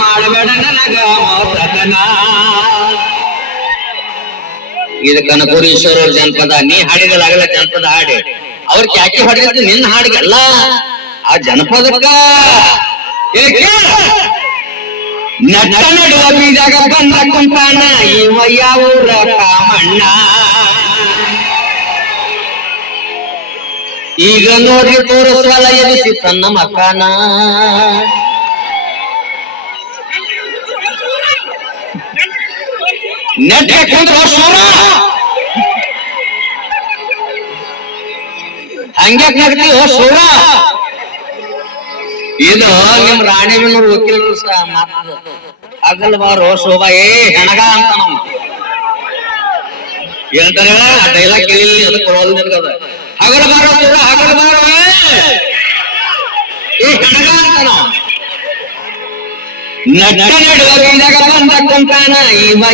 ಮಾಡಬೇಡ ನನಗ ಮೋಸತನ. ಇದು ಕನಕಪುರೀಶ್ವರ ಅವ್ರ ಜನಪದ. ನೀ ಹಾಡಿಗಳಾಗಲ್ಲ ಜನಪದ ಹಾಡಿ. ಅವ್ರ ಕ್ಯಾಕಿ ಹೊಡೆದಿದ್ದು ನಿನ್ನ ಹಾಡಿಗಲ್ಲ, ಆ ಜನಪದಕ್ಕ. ನಟ ನಡುವ ಬೀದಾಗ ಬಂದ ಕುಂತಾನ ಇವ ಯಾವೂರ ಕಾಮಣ್ಣ. ಈಗ ನೋಡಿ ತೋರಿಸಲ್ಲ ಎನಿಸಿ ತನ್ನ ಮಕಾನ. ನೆಟ್ಟ ಹಂಗ್ಯಾಕ್ ನಗ್ತೀವೋ ಸೂರ. ಇದು ನಿಮ್ ರಾಣಿಬೆನ್ನೂರು ವಕೀಲರು ಮಾತದು. ಹಗಲ್ ಬಾರೋ ಶೋಭಾ ಏ ಹೆಣಗ ಅಂತ ನಾವು ಹೇಳ್ತಾರೆ. ಆ ಡೈಲಾಗ್ ಕೇಳಿ ಅದು ಕೊಡೋದು ನಿನ್ಗದ. ಹಗಲ್ ಬಾರೋ ಸೂರ, ಹಗಲ್ ಬಾರೋ ಏ ಹೆಣಗ ಅಂತ ನಾವು. ನಟ ನಡುವ ಬೀದಾಗ ಬಂದ ಕುಂತಾನ ಇವ